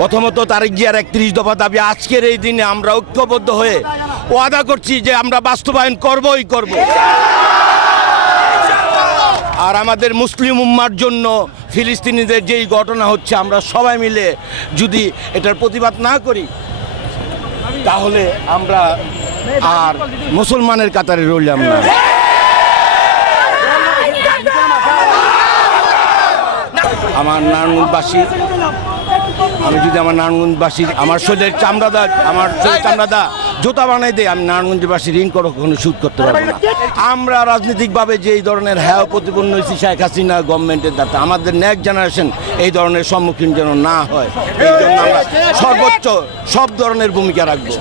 প্রথমত তারেক জিয়ার 31 দফা দাবি আজকের এই দিনে আমরা ঐক্যবদ্ধ হয়ে ওয়াদা করছি যে আমরা বাস্তবায়ন করবই করব। আর আমাদের মুসলিম উম্মার জন্য ফিলিস্তিনিদের যেই ঘটনা হচ্ছে আমরা সবাই মিলে যদি এটার প্রতিবাদ না করি তাহলে আমরা আর মুসলমানের কাতারে রইলাম না। আমার নারায়ণগঞ্জবাসী, আমি যদি আমার নারায়ণগঞ্জবাসীর আমার শরীরের চামড়াদা জুতা বানাই দেয়, আমি নারায়ণগঞ্জবাসী ঋণ কখনো শোধ করতে পারবো না। আমরা রাজনৈতিকভাবে যে এই ধরনের হ্যাঁ প্রতিপন্ন হয়েছি শেখ হাসিনা গভর্নমেন্টের দ্বারা, আমাদের নেক্সট জেনারেশন এই ধরনের সম্মুখীন যেন না হয়, এই জন্য আমরা সর্বোচ্চ সব ধরনের ভূমিকা রাখবো।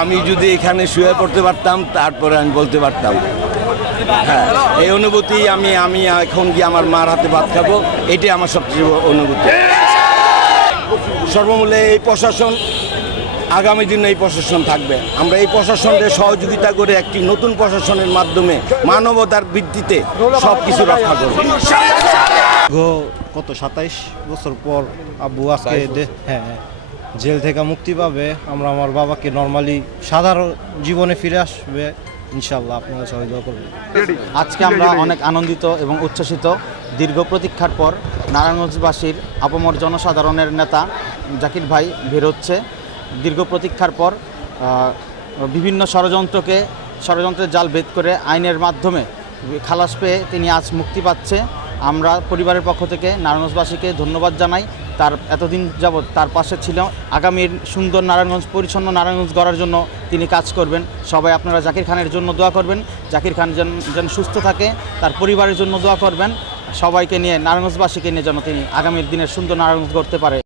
আমি যদি এখানে শুয়ে পড়তে পারতাম তারপরে আমি বলতে পারতাম হ্যাঁ, এই অনুভূতি আমি এখন গিয়ে আমার মার হাতে ভাত খাবো, এটাই আমার সবচেয়ে অনুভূতি। সর্বমূল্যে এই প্রশাসন, আগামী দিনে এই প্রশাসন থাকবে। আমরা এই প্রশাসনের সহযোগিতা করে একটি নতুন প্রশাসনের মাধ্যমে মানবতার ভিত্তিতে সব কিছু রক্ষা করব। কত 27 বছর পর আব্বু আজকে জেল থেকে মুক্তি পাবে, আমরা আমার বাবাকে নর্মালি সাধারণ জীবনে ফিরে আসবে ইনশাল্লাহ। আপনারা সবাই দোয়া করবেন। আজকে আমরা অনেক আনন্দিত এবং উচ্ছ্বসিত। দীর্ঘ প্রতীক্ষার পর নারায়ণগঞ্জবাসীর আপামর জনসাধারণের নেতা জাকির ভাই বের হচ্ছে। দীর্ঘ প্রতীক্ষার পর বিভিন্ন ষড়যন্ত্রের জাল ভেদ করে আইনের মাধ্যমে খালাস পেয়ে তিনি আজ মুক্তি পাচ্ছে। আমরা পরিবারের পক্ষ থেকে নারায়ণগঞ্জবাসীকে ধন্যবাদ জানাই। তার এতদিন যাবৎ তার পাশে ছিল। আগামীর সুন্দর নারায়ণগঞ্জ, পরিচ্ছন্ন নারায়ণগঞ্জ গড়ার জন্য তিনি কাজ করবেন। সবাই আপনারা জাকির খানের জন্য দোয়া করবেন। জাকির খান যেন সুস্থ থাকে, তার পরিবারের জন্য দোয়া করবেন। সবাইকে নিয়ে, নারায়ণগঞ্জবাসীকে নিয়ে যেন তিনি আগামীর দিনের সুন্দর নারায়ণগঞ্জ গড়তে পারে।